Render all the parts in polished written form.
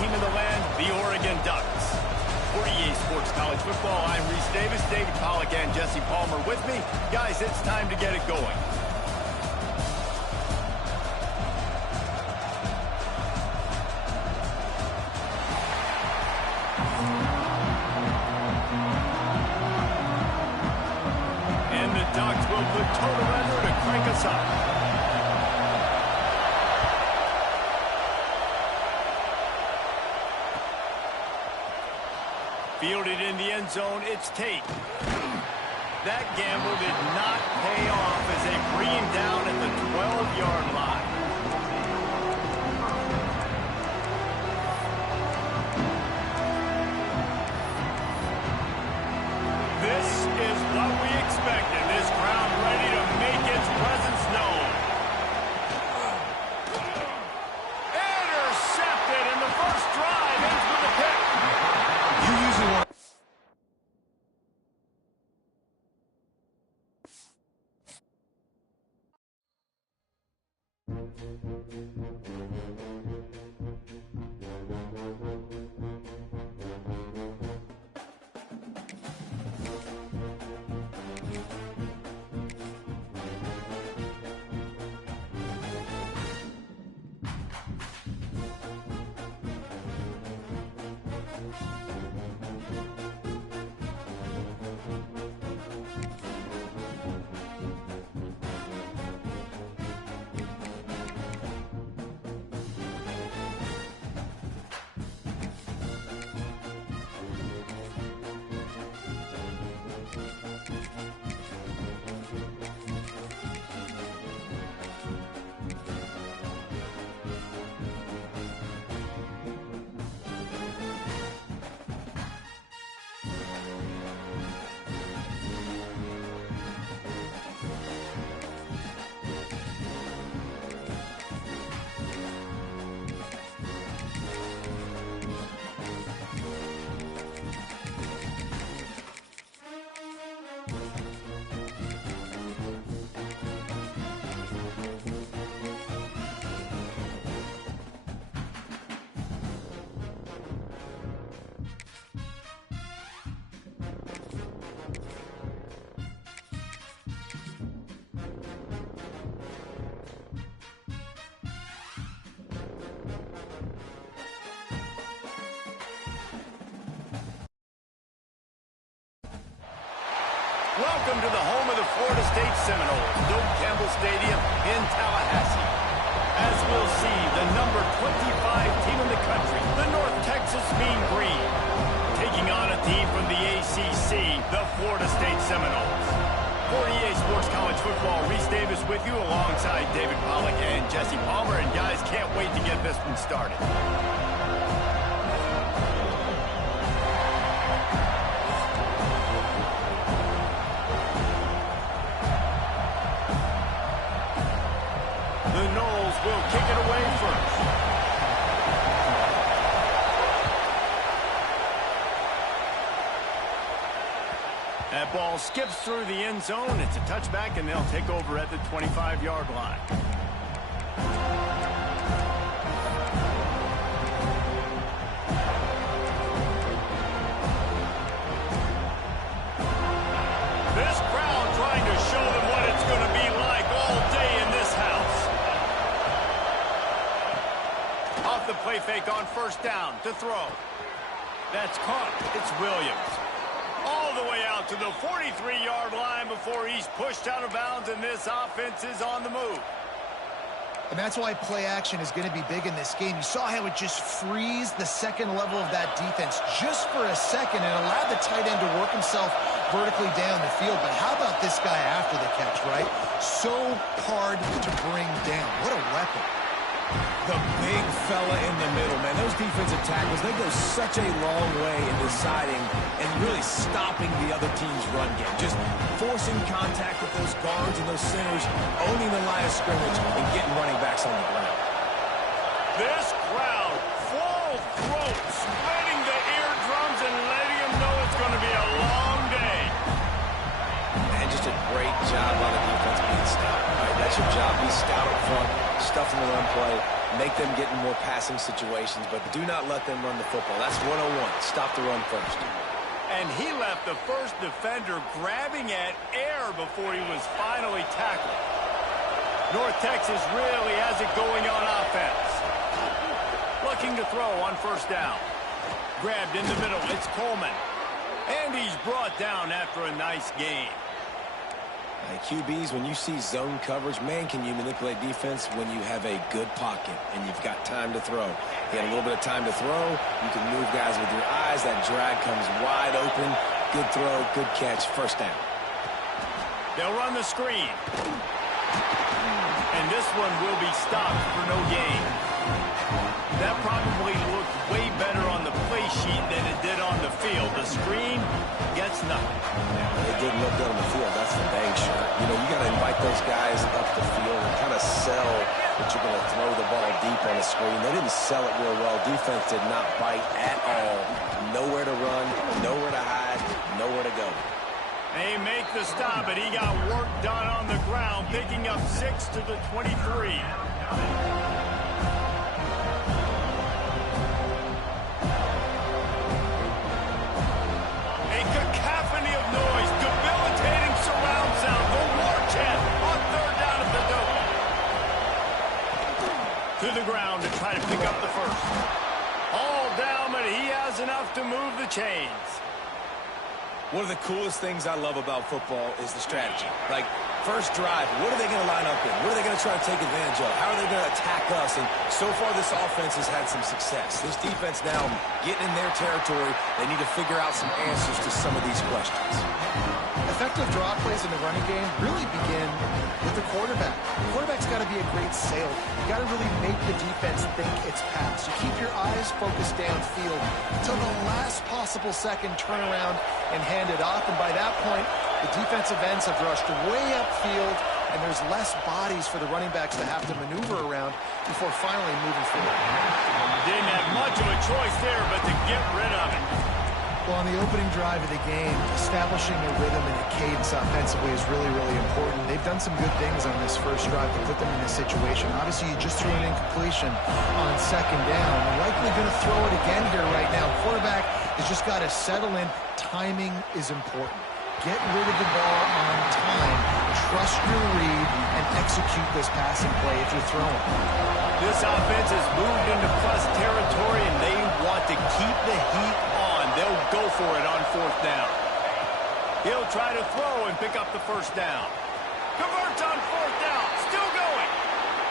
team in the land, the Oregon Ducks. For EA Sports College Football, I'm Reese Davis, David Pollack, and Jesse Palmer with me. Guys, it's time to get it going. And the Ducks will put total weather to crank us up. Fielded in the end zone, it's Tate. That gamble did not pay off as they bring him down at the 12-yard line. This is what we expected. This crowd ready to make its presence known. Intercepted, and the first drive ends with a pick. You usually want Welcome to the home of the Florida State Seminoles, Doak Campbell Stadium in Tallahassee. As we'll see, the number 25 team in the country, the North Texas Mean Green, taking on a team from the ACC, the Florida State Seminoles. For EA Sports College Football, Reese Davis with you alongside David Pollack and Jesse Palmer. And guys, can't wait to get this one started. The Noles will kick it away first. That ball skips through the end zone. It's a touchback, and they'll take over at the 25-yard line. This crowd trying to show them what it's going to be like all day in this house. Off the play fake on first down to throw. That's caught. It's Williams. All the way out to the 43-yard line before he's pushed out of bounds, and this offense is on the move. And that's why play action is going to be big in this game. You saw how it just frees the second level of that defense just for a second and allowed the tight end to work himself vertically down the field. But how about this guy after the catch, right? So hard to bring down. What a weapon. The big fella in the middle, man. Those defensive tackles, they go such a long way in deciding and really stopping the other team's run game. Just forcing contact with those guards and those centers, owning the line of scrimmage, and getting running backs on the ground. This crowd, full throat, spreading the eardrums and letting them know it's going to be a long day. And just a great job on the defense being stout. Right? That's your job. Be stout up front, stuff in the run play, make them get in more passing situations, but do not let them run the football. That's 101. Stop the run first. And he left the first defender grabbing at air before he was finally tackled. North Texas really has it going on offense. Looking to throw on first down. Grabbed in the middle. It's Coleman. And he's brought down after a nice gain. QBs, when you see zone coverage, man, can you manipulate defense when you have a good pocket and you've got time to throw. You had a little bit of time to throw. You can move guys with your eyes. That drag comes wide open. Good throw, good catch, first down. They'll run the screen. And this one will be stopped for no gain. That probably looked way better on the play sheet than it did on the field. The screen gets nothing. It didn't look good on the field. That's the dang sure. You know, you got to invite those guys up the field and kind of sell that you're going to throw the ball deep on the screen. They didn't sell it real well. Defense did not bite at all. Nowhere to run, nowhere to hide, nowhere to go. They make the stop, and he got work done on the ground, picking up 6 to the 23. To the ground to try to pick up the first. All down, but he has enough to move the chains. One of the coolest things I love about football is the strategy. Like, first drive, what are they going to line up in? What are they going to try to take advantage of? How are they going to attack us? And so far, this offense has had some success. This defense now getting in their territory. They need to figure out some answers to some of these questions. Effective draw plays in the running game really begin with the quarterback. The quarterback's got to be a great sailor. You got to really make the defense think it's pass. You keep your eyes focused downfield until the last possible second, turn around and hand it off. And by that point, the defensive ends have rushed way upfield, and there's less bodies for the running backs to have to maneuver around before finally moving forward. Didn't have much of a choice there, but to get rid of it. Well, on the opening drive of the game, establishing a rhythm and a cadence offensively is really, really important. They've done some good things on this first drive to put them in this situation. Obviously, you just threw an incompletion on second down. They're likely going to throw it again here right now. Quarterback has just got to settle in. Timing is important. Get rid of the ball on time. Trust your read and execute this passing play if you're throwing. This offense has moved into plus territory, and they want to keep the heat on. They'll go for it on fourth down. He'll try to throw and pick up the first down. Converts on fourth down. Still going.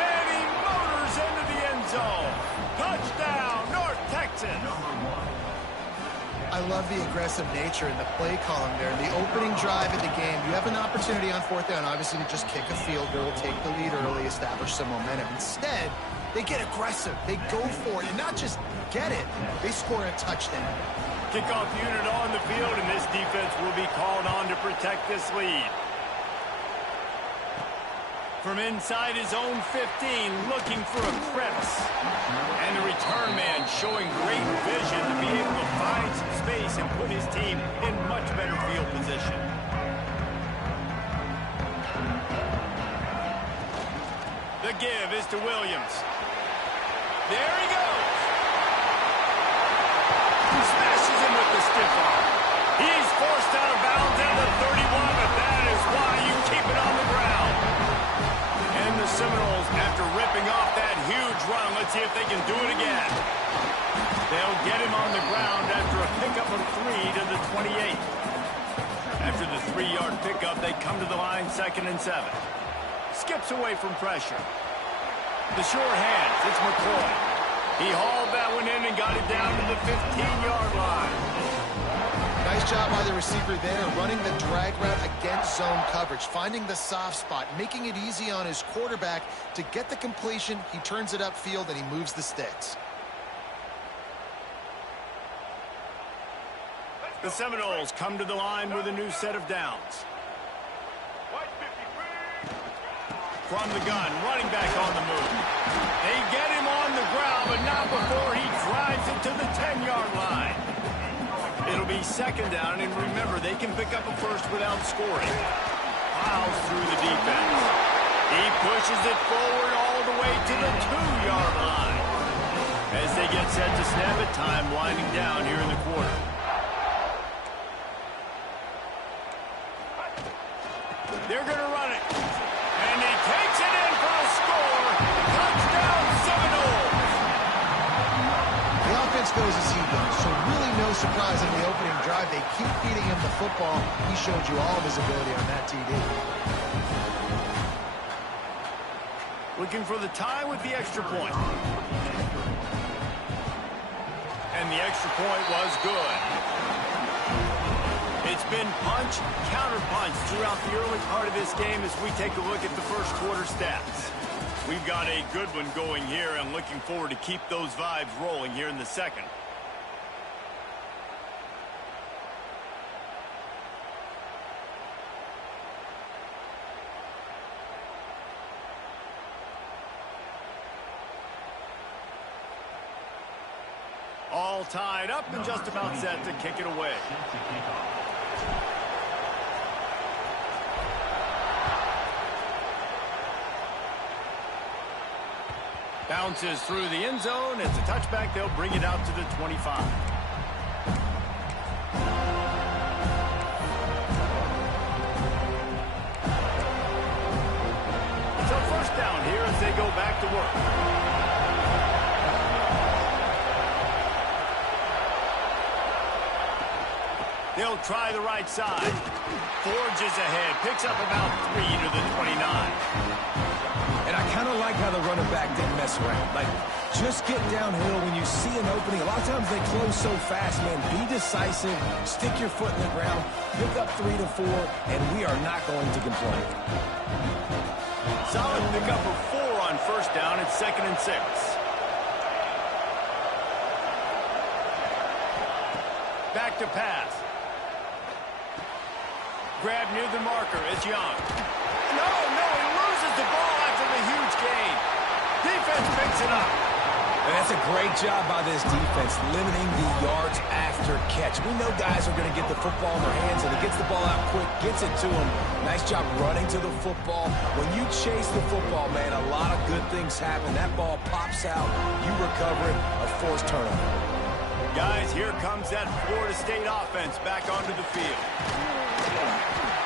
And he motors into the end zone. Touchdown, North Texas. I love the aggressive nature in the play column there. The opening drive of the game, you have an opportunity on fourth down, obviously, to just kick a field goal, take the lead early, establish some momentum. Instead, they get aggressive. They go for it, and not just get it, they score a touchdown. Kickoff unit on the field, and this defense will be called on to protect this lead. From inside his own 15, looking for a crevice. And the return man showing great vision to be able to find some space and put his team in much better field position. The give is to Williams. There he goes. He smashes him with the stiff arm. He's forced out of bounds at the 31, but that is why you keep it on the ground. And the Seminoles, after ripping off that huge run, let's see if they can do it again. They'll get him on the ground after a pickup of 3 to the 28. After the 3-yard pickup, they come to the line 2nd and 7. Skips away from pressure. The sure hands, it's McCoy. He hauled that one in and got it down to the 15-yard line. Nice job by the receiver there, running the drag route against zone coverage, finding the soft spot, making it easy on his quarterback to get the completion. He turns it upfield, and he moves the sticks. The Seminoles come to the line with a new set of downs. From the gun, running back on the move. They get him on the ground, but not before he drives it to the 10-yard line. It'll be 2nd down, and remember, they can pick up a first without scoring. Plows through the defense. He pushes it forward all the way to the 2-yard line. As they get set to snap it, time winding down here in the quarter. They're going to run it. And he takes it in for a score. Touchdown, Seminoles. The offense goes as he goes, so really no surprise in the opening drive. They keep feeding him the football. He showed you all of his ability on that TD. Looking for the tie with the extra point. And the extra point was good. It's been punch, counter-punch throughout the early part of this game as we take a look at the first quarter stats. We've got a good one going here and looking forward to keep those vibes rolling here in the second. All tied up and just about set to kick it away. Bounces through the end zone. It's a touchback. They'll bring it out to the 25. So first down here as they go back to work. They'll try the right side. Forges ahead. Picks up about 3 to the 29. And I kind of like how the running back didn't mess around. Like, just get downhill when you see an opening. A lot of times they close so fast, man. Be decisive. Stick your foot in the ground. Pick up 3 to 4, and we are not going to complain. Solid pickup of 4 on first down. It's 2nd and 6. Back to pass. Grab near the marker. It's Young. No, he loses the ball after the huge gain. Defense picks it up. And that's a great job by this defense, limiting the yards after catch. We know guys are going to get the football in their hands, and he gets the ball out quick, gets it to them. Nice job running to the football. When you chase the football, man, a lot of good things happen. That ball pops out, you recover it, a forced turnover. Guys, here comes that Florida State offense back onto the field.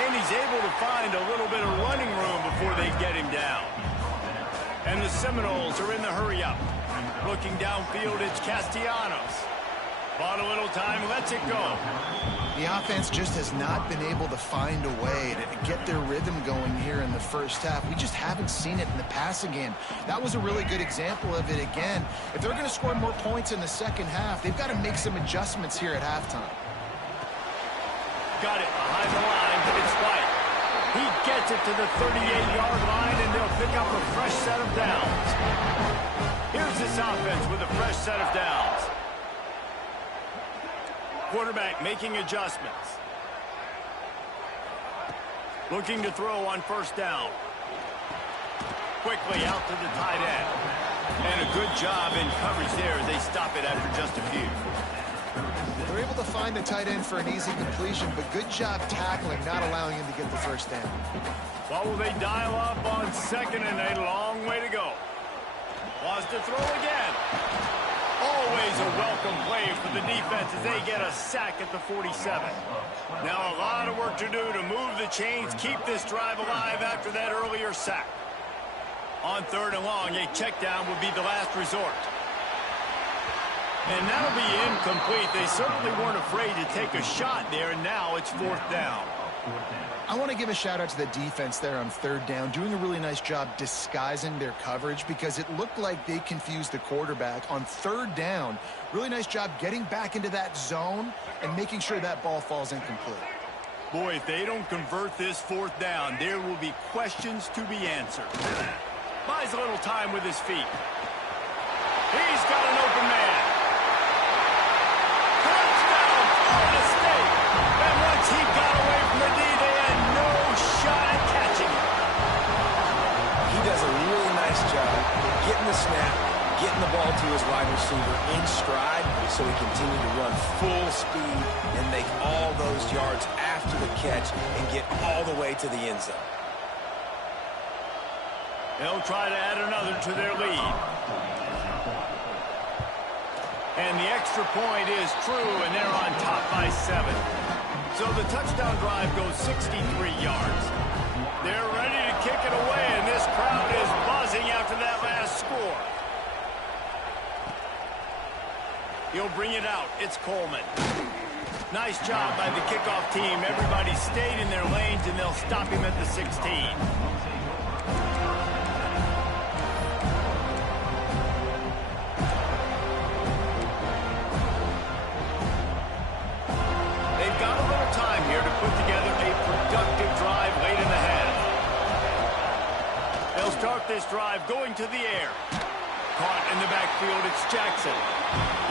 And he's able to find a little bit of running room before they get him down. And the Seminoles are in the hurry-up. Looking downfield, it's Castellanos. Bought a little time, lets it go. The offense just has not been able to find a way to get their rhythm going here in the first half. We just haven't seen it in the passing game. That was a really good example of it again. If they're going to score more points in the second half, they've got to make some adjustments here at halftime. Got it behind the line, but it's White. He gets it to the 38-yard line, and they'll pick up a fresh set of downs. Here's this offense with a fresh set of downs. Quarterback making adjustments. Looking to throw on first down. Quickly out to the tight end. And a good job in coverage there as they stop it after just a few. They're able to find the tight end for an easy completion, but good job tackling, not allowing him to get the first down. Well, will they dial up on 2nd and a long way to go? Wants to throw again. Always a welcome play for the defense as they get a sack at the 47. Now a lot of work to do to move the chains, keep this drive alive after that earlier sack. On 3rd and long, a check down would be the last resort. And that'll be incomplete. They certainly weren't afraid to take a shot there, and now it's 4th down. I want to give a shout out to the defense there on 3rd down, doing a really nice job disguising their coverage because it looked like they confused the quarterback on 3rd down. Really nice job getting back into that zone and making sure that ball falls incomplete. Boy, if they don't convert this 4th down, there will be questions to be answered. Buys a little time with his feet. He's got an open man. Touchdown, Florida State. And once he got away from the D, they had no shot at catching him. He does a really nice job getting the snap, getting the ball to his wide receiver in stride so he continued to run full speed and make all those yards after the catch and get all the way to the end zone. They'll try to add another to their lead. And the extra point is true, and they're on top by 7. So the touchdown drive goes 63 yards. They're ready to kick it away, and this crowd is buzzing after that last score. He'll bring it out. It's Coleman. Nice job by the kickoff team. Everybody stayed in their lanes, and they'll stop him at the 16. Start this drive going to the air. Caught in the backfield, it's Jackson.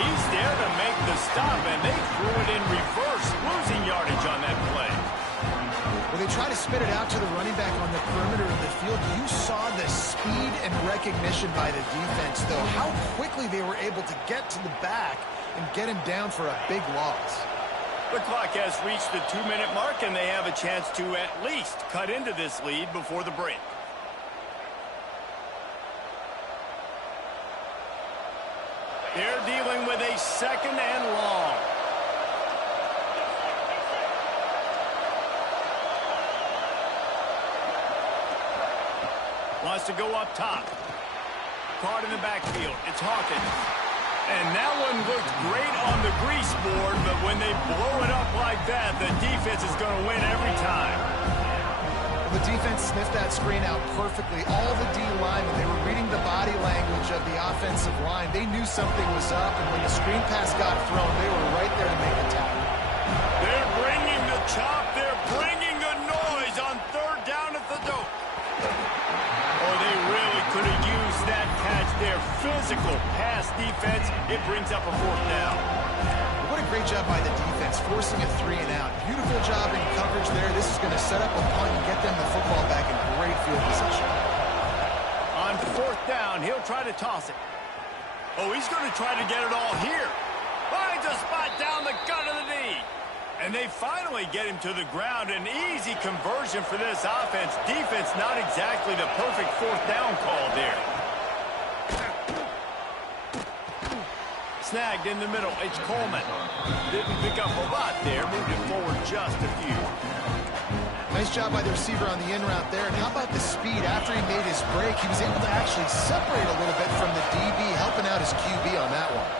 He's there to make the stop, and they threw it in reverse, losing yardage on that play. Well, they try to spit it out to the running back on the perimeter of the field. You saw the speed and recognition by the defense, though. How quickly they were able to get to the back and get him down for a big loss. The clock has reached the 2-minute mark, and they have a chance to at least cut into this lead before the break. They're dealing with a 2nd and long. Wants to go up top. Caught in the backfield. It's Hawkins. And that one looked great on the grease board, but when they blow it up like that, the defense is going to win every time. The defense sniffed that screen out perfectly. All the D linemen, they were reading the body language of the offensive line. They knew something was up, and when the screen pass got thrown, they were right there to make the tackle. They're bringing the chop. They're bringing the noise on 3rd down at the dope. Oh, they really could have used that catch. Their physical pass defense, it brings up a 4th down. What a great job by the defense, forcing a 3 and out. Beautiful job in coverage there. This is going to set up a punt and get them the football back in great field position. On 4th down, he'll try to toss it. Oh, he's going to try to get it all here. Finds a spot down the gut of the knee. And they finally get him to the ground. An easy conversion for this offense. Defense, not exactly the perfect 4th down call there. Snagged in the middle. It's Coleman. Didn't pick up a lot there. Moved it forward just a few. Nice job by the receiver on the in route there. And how about the speed? After he made his break, he was able to actually separate a little bit from the DB, helping out his QB on that one.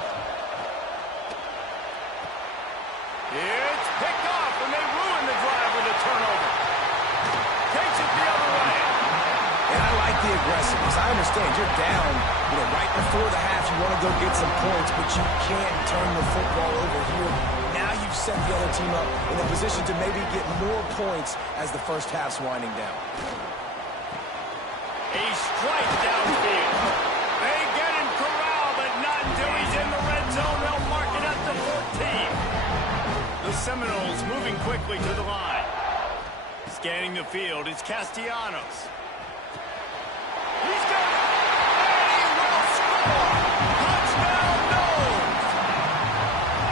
It's picked off, and they ruin the drive with a turnover. Takes it the other way. And I like the aggressiveness. I understand you're down, right before the half. You want to go get some points, but you can't turn the football over here. Now you've set the other team up in a position to maybe get more points as the first half's winding down. A strike downfield. They get him corralled, but not until he's in the red zone. They'll mark it at the 14. The Seminoles moving quickly to the line. Scanning the field, it's Castellanos. He's got it. And he will score. Touchdown, Noles.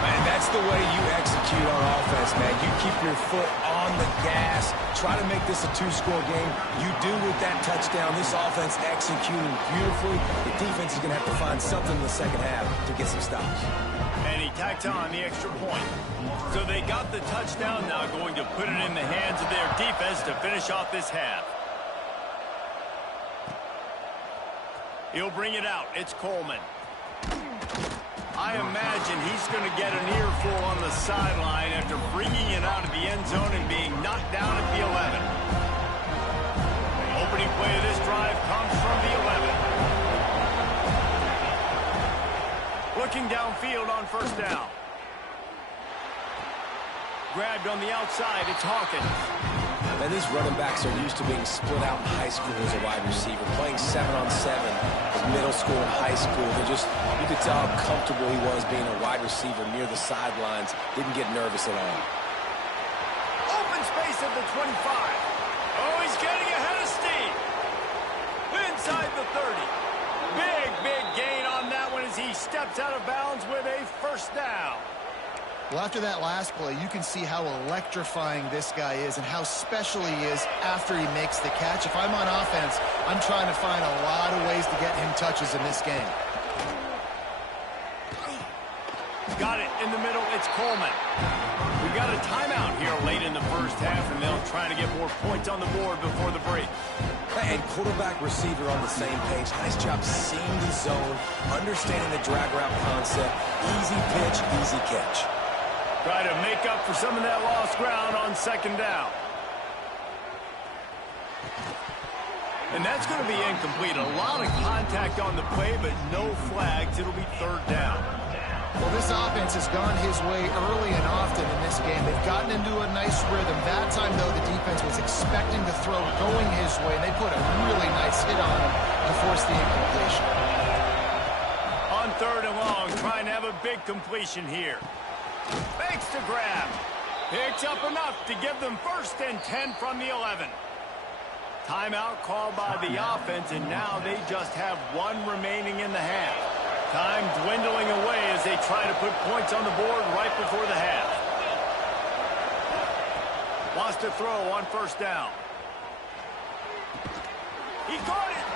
Man, that's the way you execute on offense, man. You keep your foot on the gas. Try to make this a 2-score game. You do with that touchdown. This offense executing beautifully. The defense is going to have to find something in the second half to get some stops. And he tacked on the extra point. So they got the touchdown, now going to put it in the hands of their defense to finish off this half. He'll bring it out. It's Coleman. I imagine he's going to get an earful on the sideline after bringing it out of the end zone and being knocked down at the 11. Opening play of this drive comes from the 11. Looking downfield on 1st down. Grabbed on the outside, it's Hawkins. And these running backs are used to being split out in high school as a wide receiver, playing 7-on-7 as middle school and high school. You could tell how comfortable he was being a wide receiver near the sidelines. Didn't get nervous at all. Open space at the 25. Oh, he's getting ahead of steam. Inside the 30. Big gain on that one as he steps out of bounds with a 1st down. Well, after that last play, you can see how electrifying this guy is and how special he is after he makes the catch. If I'm on offense, I'm trying to find a lot of ways to get him touches in this game. Got it in the middle. It's Coleman. We've got a timeout here late in the first half, and they'll try to get more points on the board before the break. And quarterback receiver on the same page. Nice job seeing the zone, understanding the drag route concept. Easy pitch, easy catch. Try to make up for some of that lost ground on second down. And that's going to be incomplete. A lot of contact on the play, but no flags. It'll be third down. Well, this offense has gone his way early and often in this game. They've gotten into a nice rhythm. That time, though, the defense was expecting the throw going his way, and they put a really nice hit on him to force the incompletion. On third and long, trying to have a big completion here. Fakes to grab. Picks up enough to give them 1st and 10 from the 11. Timeout called by the offense, and now they just have one remaining in the half. Time dwindling away as they try to put points on the board right before the half. Wants to throw on 1st down. He caught it.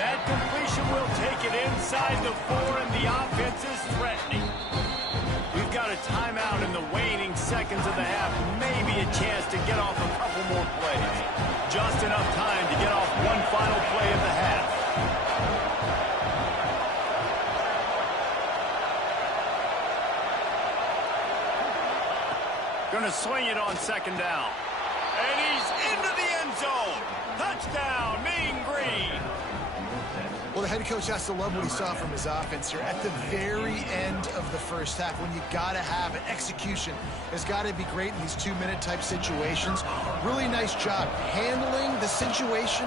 That completion will take it inside the 4, and the offense is threatening. We've got a timeout in the waning seconds of the half. Maybe a chance to get off a couple more plays. Just enough time to get off one final play of the half. Going to swing it on 2nd down. And he's into the end zone. Touchdown, Mean Green. Well, the head coach has to love what he saw from his offense here at the very end of the first half. When you got to have it, execution has got to be great in these 2-minute type situations. Really nice job handling the situation